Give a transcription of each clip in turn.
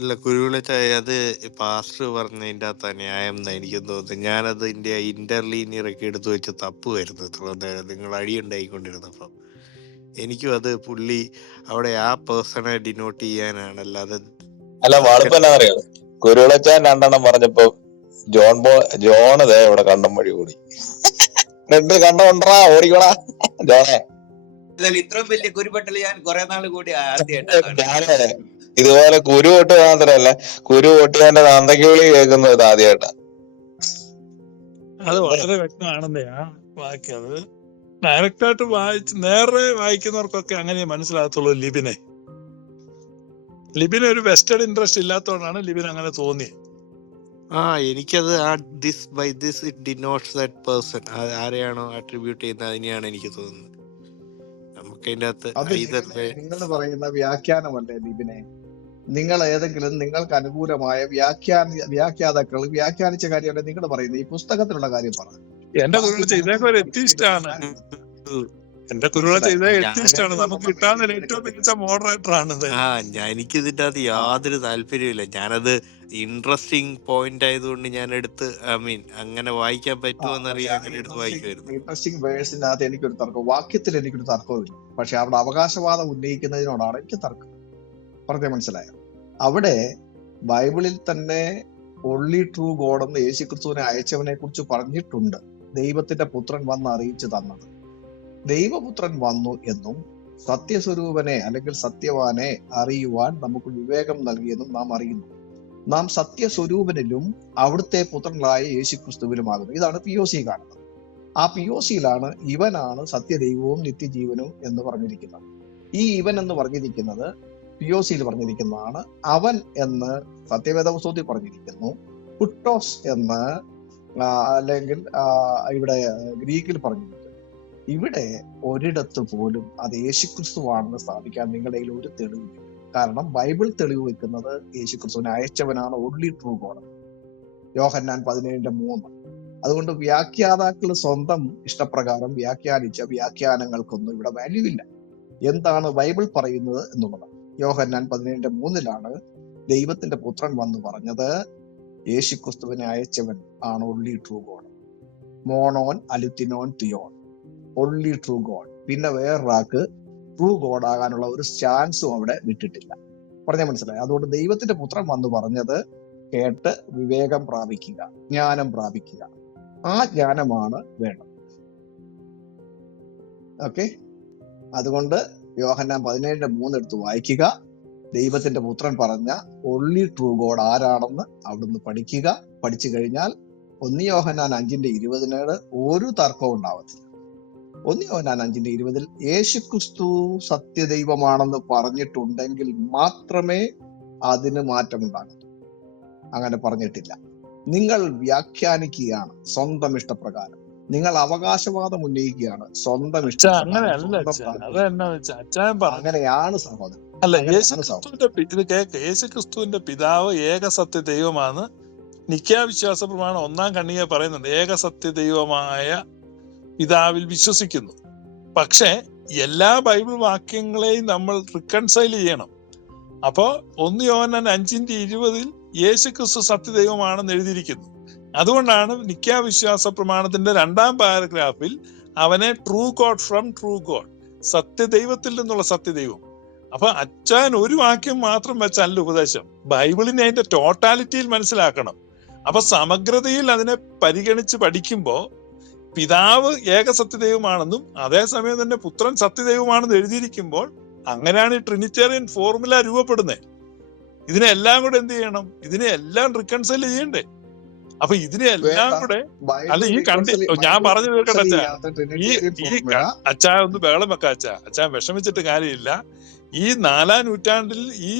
അല്ല കുരുവിളച്ച അത് പാസ്റ്റർ പറഞ്ഞതിൻ്റെ അകത്ത് ന്യായം എന്നാ എനിക്ക് തോന്നുന്നത്. ഞാനത് ഇന്റർലീനിയർ ഒക്കെ എടുത്തു വെച്ച് തപ്പുമായിരുന്നു ഇത്ര നേരം നിങ്ങൾ അടിയുണ്ടായിക്കൊണ്ടിരുന്നപ്പം. എനിക്കും അത് പുള്ളി അവിടെ ആ പേഴ്സണെ ഡിനോട്ട് ചെയ്യാനാണ്, അല്ലാതെ അല്ല വളുപ്പ് എന്നാ കുരുവിളച്ചാൻ 2 എണ്ണം പറഞ്ഞപ്പോ ജോണ് ദേ ഇവിടെ കണ്ടം വഴി കൂടി. രണ്ട് കണ്ടോണ്ടാ ഓടിക്കോടാ ജോണേ. ഇത്രയും വലിയ കുരുപെട്ടൽ ഞാൻ കുറെ നാൾ കൂടി ആദ്യമായിട്ടാണ്. ഞാന് ഇതുപോലെ കുരു പൊട്ട് മാത്രല്ല, കുരു പൊട്ടിയതിന്റെ തന്തയ്ക്ക് വിളി കേൾക്കുന്നത് ഇത് ആദ്യമായിട്ടാ. അത് വളരെ വ്യക്തമാണെന്നേ ആ വാക്യം. അത് ഡയറക്റ്റ് ആയിട്ട് നേരെ വായിക്കുന്നവർക്കൊക്കെ അങ്ങനെ മനസ്സിലാകത്തുള്ളൂ. ലിബിന് ഒരു വെസ്റ്റഡ് ഇൻട്രസ്റ്റ് ഇല്ലാത്തതുകൊണ്ടാണ് ലിബിന് അങ്ങനെ തോന്നിയത്. എനിക്കത് by this it denotes that person, ആരെയാണോ അട്രിബ്യൂട്ട് ചെയ്യുന്നത് അതിനെയാണ് എനിക്ക് തോന്നുന്നത്. നമുക്ക് അതിൻ്റെ അകത്ത് നിങ്ങൾ പറയുന്ന വ്യാഖ്യാനമല്ലേ ലിബിനെ? നിങ്ങൾ ഏതെങ്കിലും നിങ്ങൾക്ക് അനുകൂലമായ വ്യാഖ്യാതാക്കൾ വ്യാഖ്യാനിച്ച കാര്യമല്ലേ നിങ്ങൾ പറയുന്നത്? ഈ പുസ്തകത്തിലുള്ള കാര്യം പറഞ്ഞു. എന്റെ കുരുവിളച്ച ഇതൊക്കെ ഒരു എത്തിയിസ്റ്റാണ്. എന്റെ കുരുവിളച്ച ഇതേ എത്തിയിസ്റ്റാണ്. നമുക്ക് കിട്ടാവുന്ന ഏറ്റവും മികച്ച മോഡറേറ്റർ ആണ്. എനിക്ക് ഇതിൻ്റെ അകത്ത് യാതൊരു താല്പര്യമില്ല. ഞാനത് ഇൻട്രസ്റ്റിംഗ് പോയിന്റ് ആയതുകൊണ്ട് ഞാൻ എടുത്ത് അങ്ങനെ വായിക്കാൻ പറ്റുമെന്നറിയാൻ അങ്ങനെ എടുത്ത് വായിക്കുമായിരുന്നു. ഇൻട്രസ്റ്റിംഗ് വേഴ്സിനകത്ത് എനിക്കൊരു തർക്കം, വാക്യത്തിൽ എനിക്കൊരു തർക്കവുമില്ല. പക്ഷെ അവിടെ അവകാശവാദം ഉന്നയിക്കുന്നതിനോടാണ് എനിക്ക് തർക്കം. പറഞ്ഞ മനസ്സിലായോ? അവിടെ ബൈബിളിൽ തന്നെ ഒൺലി ട്രൂ ഗോഡ് എന്ന് യേശുക്രിസ്തുവിനെ അയച്ചവനെ കുറിച്ച് പറഞ്ഞിട്ടുണ്ട്. ദൈവത്തിന്റെ പുത്രൻ വന്ന് അറിയിച്ചു തന്നത്. ദൈവപുത്രൻ വന്നു എന്നും സത്യസ്വരൂപനെ അല്ലെങ്കിൽ സത്യവാനെ അറിയുവാൻ നമുക്ക് വിവേകം നൽകിയെന്നും നാം അറിയുന്നു. നാം സത്യസ്വരൂപനിലും അവിടുത്തെ പുത്രനായ യേശുക്രിസ്തുവിലുമാകുന്നു. ഇതാണ് POC കാണുന്നത്. ആ POCയിലാണ് ഇവനാണ് സത്യദൈവവും നിത്യജീവനും എന്ന് പറഞ്ഞിരിക്കുന്നത്. ഈ ഇവൻ എന്ന് പറഞ്ഞിരിക്കുന്നത് POCയിൽ പറഞ്ഞിരിക്കുന്നതാണ്. അവൻ എന്ന് സത്യവേദ പുസ്തകത്തിൽ പറഞ്ഞിരിക്കുന്നു. പുട്ടോസ് എന്ന് അല്ലെങ്കിൽ ഇവിടെ ഗ്രീക്കിൽ പറഞ്ഞിരിക്കുന്നു. ഇവിടെ ഒരിടത്ത് പോലും അത് യേശുക്രിസ്തുവാണെന്ന് സ്ഥാപിക്കാൻ നിങ്ങളുടെ കയ്യിൽ ഒരു തെളിവില്ല. കാരണം ബൈബിൾ തെളിവ് വെക്കുന്നത് യേശുക്രിസ്തുവിനെ അയച്ചവനാണ് ഒൺലി ട്രൂ ഗോഡ്. യോഹന്നാൻ 17:3. അതുകൊണ്ട് വ്യാഖ്യാതാക്കൾ സ്വന്തം ഇഷ്ടപ്രകാരം വ്യാഖ്യാനിച്ച വ്യാഖ്യാനങ്ങൾക്കൊന്നും ഇവിടെ വാല്യൂ ഇല്ല. എന്താണ് ബൈബിൾ പറയുന്നത് എന്നുള്ളതാണ്. യോഹന്നാൻ 17:3 ദൈവത്തിന്റെ പുത്രൻ വന്ന് പറഞ്ഞത് യേശുക്രിസ്തുവിനെ അയച്ചവൻ ആണ് ഒൺലി ട്രൂ ഗോഡ്. മോണോൻ അലുത്തിനോൻ തിയോൺ, ഒൺലി ട്രൂ ഗോഡ്. പിന്നെ വേറൊരാൾക്ക് ട്രൂ ഗോഡ് ആകാനുള്ള ഒരു ചാൻസും അവിടെ വിട്ടിട്ടില്ല. പറഞ്ഞാൽ മനസ്സിലായി? അതുകൊണ്ട് ദൈവത്തിന്റെ പുത്രൻ വന്ന് പറഞ്ഞത് കേട്ട് വിവേകം പ്രാപിക്കുക, ജ്ഞാനം പ്രാപിക്കുക. ആ ജ്ഞാനമാണ് വേണ്ടത്. ഓക്കെ, അതുകൊണ്ട് യോഹന്നാൻ 17:3 എടുത്ത് വായിക്കുക. ദൈവത്തിന്റെ പുത്രൻ പറഞ്ഞ ഒൺലി ട്രൂ ഗോഡ് ആരാണെന്ന് അവിടുന്ന് പഠിക്കുക. പഠിച്ചു കഴിഞ്ഞാൽ 1 യോഹന്നാൻ 5:20 ഒരു തർക്കവും ഉണ്ടാവത്തില്ല. 1 യോഹന്നാൻ 5:20 യേശുക്രിസ്തു സത്യദൈവമാണെന്ന് പറഞ്ഞിട്ടുണ്ടെങ്കിൽ മാത്രമേ അതിന് മാറ്റമുണ്ടാകൂ. അങ്ങനെ പറഞ്ഞിട്ടില്ല. നിങ്ങൾ വ്യാഖ്യാനിക്കുകയാണ് സ്വന്തം ഇഷ്ടപ്രകാരം. നിങ്ങൾ അവകാശവാദം ഉന്നയിക്കുകയാണ് സ്വന്തം ഇഷ്ടപ്രകാരം. അങ്ങനെയാണ് സഹോദരൻ. അല്ല, യേശുക്രിസ്തുവിന്റെ പിതാവ് ഏകസത്യ ദൈവമാണ്. നിക്കാവിശ്വാസ പ്രമാണം 1-ാം ഖണ്ഡിക പറയുന്നുണ്ട് ഏകസത്യ ദൈവമായ പിതാവിൽ വിശ്വസിക്കുന്നു. പക്ഷെ എല്ലാ ബൈബിൾ വാക്യങ്ങളെയും നമ്മൾ റിക്കൺസൈൽ ചെയ്യണം. അപ്പോ 1 യോഹന്നാൻ 5:20 യേശുക്രിസ്തു സത്യദൈവമാണെന്ന് എഴുതിയിരിക്കുന്നു. അതുകൊണ്ടാണ് നിക്കാവിശ്വാസ പ്രമാണത്തിന്റെ 2-ാം പാരഗ്രാഫിൽ അവനെ true god from true god, സത്യദൈവത്തിൽ നിന്നുള്ള സത്യദൈവം. അപ്പൊ അച്ഛൻ ഒരു വാക്യം മാത്രം വെച്ചല്ല ഉപദേശം, ബൈബിളിനെ അതിന്റെ ടോട്ടാലിറ്റിയിൽ മനസ്സിലാക്കണം. അപ്പൊ സമഗ്രതയിൽ അതിനെ പരിഗണിച്ച് പഠിക്കുമ്പോ പിതാവ് ഏകസത്യദൈവമാണെന്നും അതേസമയം തന്നെ പുത്രൻ സത്യദൈവമാണെന്ന് എഴുതിയിരിക്കുമ്പോൾ അങ്ങനെയാണ് ഈ ട്രിനിറ്റേറിയൻ ഫോർമുല രൂപപ്പെടുന്നത്. ഇതിനെല്ലാം കൂടെ എന്ത് ചെയ്യണം? ഇതിനെല്ലാം റിക്കൺസൈൽ ചെയ്യണ്ടേ? അപ്പൊ ഇതിനെല്ലാം കൂടെ അല്ല ഈ ഞാൻ പറഞ്ഞു തീർക്കട്ടെ അച്ഛാ, അച്ഛാ ഒന്ന് ബഹളം വെക്കാം അച്ഛാ വിഷമിച്ചിട്ട് കാര്യമില്ല. ഈ 4-ാം നൂറ്റാണ്ടിൽ ഈ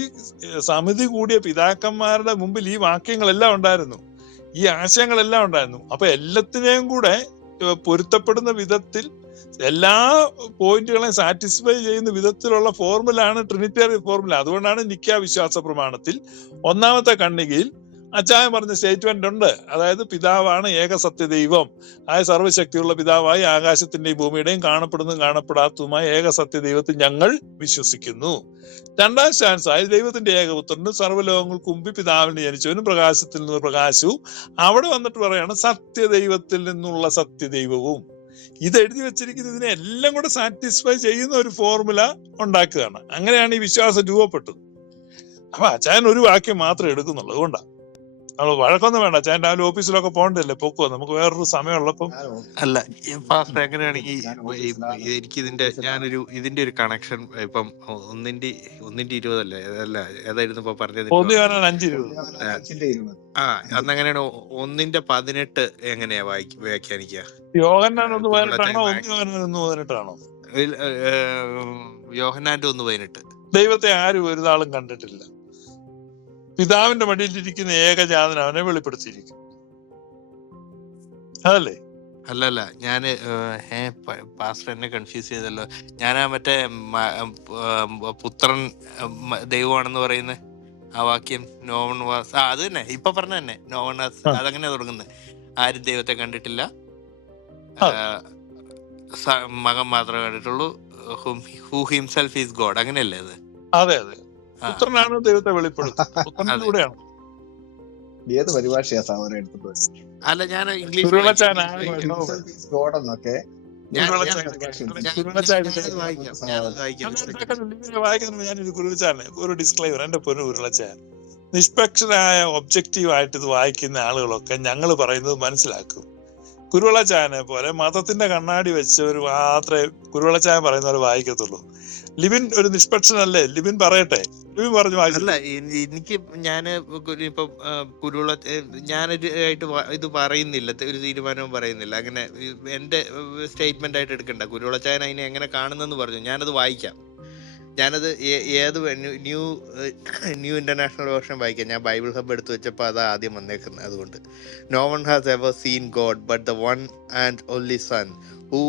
സമിതി കൂടിയ പിതാക്കന്മാരുടെ മുമ്പിൽ ഈ വാക്യങ്ങളെല്ലാം ഉണ്ടായിരുന്നു, ഈ ആശയങ്ങളെല്ലാം ഉണ്ടായിരുന്നു. അപ്പൊ എല്ലാത്തിനെയും കൂടെ പൊരുത്തപ്പെടുന്ന വിധത്തിൽ എല്ലാ പോയിന്റുകളെയും സാറ്റിസ്ഫൈ ചെയ്യുന്ന വിധത്തിലുള്ള ഫോർമുലയാണ് ട്രിനിറ്റേറിയൻ ഫോർമുല. അതുകൊണ്ടാണ് നിക്കാ വിശ്വാസ പ്രമാണത്തിൽ 1-ാമത്തെ ഖണ്ഡികയിൽ അച്ചായൻ പറഞ്ഞ സ്റ്റേറ്റ്മെന്റ് ഉണ്ട്. അതായത് പിതാവാണ് ഏക സത്യദൈവം, സർവശക്തിയുള്ള പിതാവായി ആകാശത്തിന്റെയും ഭൂമിയുടെയും കാണപ്പെടുന്നതും കാണപ്പെടാത്തതുമായ ഏക സത്യദൈവത്തിൽ ഞങ്ങൾ വിശ്വസിക്കുന്നു. രണ്ടാം സ്റ്റാൻസ് ആയ ദൈവത്തിന്റെ ഏകപുത്രനും സർവ്വലോകങ്ങൾക്ക് മുമ്പ് പിതാവിന് ജനിച്ചവനും പ്രകാശത്തിൽ നിന്ന് പ്രകാശവും. അവിടെ വന്നിട്ട് പറയാണ് സത്യദൈവത്തിൽ നിന്നുള്ള സത്യദൈവവും. ഇത് എഴുതി വെച്ചിരിക്കുന്നതിനെ എല്ലാം കൂടെ സാറ്റിസ്ഫൈ ചെയ്യുന്ന ഒരു ഫോർമുല ഉണ്ടാക്കുകയാണ്. അങ്ങനെയാണ് ഈ വിശ്വാസം രൂപപ്പെട്ടത്. അപ്പൊ അച്ചായൻ ഒരു വാക്യം മാത്രമേ എടുക്കുന്നുള്ളൂ. അതുകൊണ്ടാ നമ്മൾ വഴക്കൊന്നും വേണ്ട. അച്ചായൻ രാവിലെ ഓഫീസിലൊക്കെ പോകണ്ടല്ലേ, പൊക്കോ, നമുക്ക് വേറൊരു സമയമുള്ളപ്പം. അല്ല പാസ്റ്റർ, എങ്ങനെയാണെങ്കിൽ ഞാൻ ഓഫീസിലാണ്. എനിക്കിതിന്റെ ഇതിന്റെ ഒരു കണക്ഷൻ ഇപ്പം 1:20 അല്ല ഏതായിരുന്നു ഇപ്പൊ പറഞ്ഞത്? 1:5:20. അന്നങ്ങനെയാണ് 1:18 എങ്ങനെയാ വ്യാഖ്യാനിക്കുക? യോഹന്നാൻ 1:18 1:18 യോഹന്നാന്റെ 1:18 ദൈവത്തെ ആരും ഒരു നാളും കണ്ടിട്ടില്ല, പിതാവിന്റെ മടിയിലിരിക്കുന്ന ഏകജാതൻ അവനെ വെളിപ്പെടുത്തിയിരിക്കും. അതല്ലേ? അല്ലല്ല, ഞാന് പാസ്റ്റർ എന്നെ കൺഫ്യൂസ് ചെയ്തല്ലോ. ഞാൻ മറ്റേ പുത്രൻ ദൈവമാണെന്ന് പറയുന്ന ആ വാക്യം, നോവൺ വാസ്, അത് തന്നെ ഇപ്പൊ പറഞ്ഞ തന്നെ, നോവൺ വാസ്, അതങ്ങനെ തുടങ്ങുന്നത്. ആരും ദൈവത്തെ കണ്ടിട്ടില്ല, മകൻ മാത്രമേ കണ്ടിട്ടുള്ളൂ, ഹു ഹിംസെൽഫ് ഈസ് ഗോഡ്, അങ്ങനെയല്ലേ അത്? അതെ അതെ, പുത്രനാണ് ദൈവത്തെ വെളിപ്പെടുത്തുന്നത്, പുത്രനിലൂടെയാണ്. ഏത് പരിഭാഷയാ സാധനം എടുത്തത്? അല്ല, ഞാൻ ഇംഗ്ലീഷ് ഗോഡെന്നൊക്കെ ഞാനൊരു കുരുവിച്ചാണ്, ഒരു ഡിസ്ക്ലൈമർ. എന്റെ പൊന്നു ഉരുളച്ചാൻ, നിഷ്പക്ഷനായ ഒബ്ജക്റ്റീവ് ആയിട്ട് ഇത് വായിക്കുന്ന ആളുകളൊക്കെ ഞങ്ങൾ പറയുന്നത് മനസ്സിലാക്കും. കുരുവിളച്ചായനെ പോലെ മതത്തിന്റെ കണ്ണാടി വെച്ചവർ മാത്രമേ കുരുവിളച്ചായൻ പറയുന്ന പോലെ വായിക്കത്തുള്ളൂ. ലിബിൻ ഒരു നിഷ്പക്ഷനല്ലേ? ലിബിൻ പറയട്ടെ, ലിബിൻ പറഞ്ഞു വായിച്ചു. അല്ല, എനിക്ക് ഞാന് ഇപ്പം ഞാനായിട്ട് ഇത് പറയുന്നില്ല, ഒരു തീരുമാനവും പറയുന്നില്ല. അങ്ങനെ എന്റെ സ്റ്റേറ്റ്മെന്റ് ആയിട്ട് എടുക്കണ്ട. കുരുവിളച്ചായൻ അതിനെ എങ്ങനെ കാണുന്നെന്ന് പറഞ്ഞു, ഞാനത് വായിക്കാം. ഞാനത് ഏത് ന്യൂ ഇന്റർനാഷണൽ വേർഷൻ വായിക്കാം. ഞാൻ ബൈബിൾ ഹബ് എടുത്തു വെച്ചപ്പോൾ അതാ ആദ്യം വന്നേക്കുന്നത്. അതുകൊണ്ട് no one has ever seen God but the one and only Son who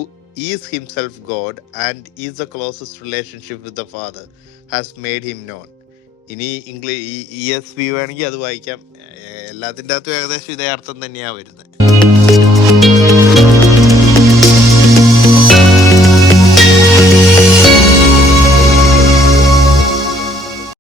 is himself God and is the closest relationship with the Father has made him known. ഇനി ESV വേണമെങ്കിൽ അത് വായിക്കാം. എല്ലാത്തിൻ്റെ അകത്തും ഏകദേശം ഇതേ അർത്ഥം തന്നെയാണ് വരുന്നത്.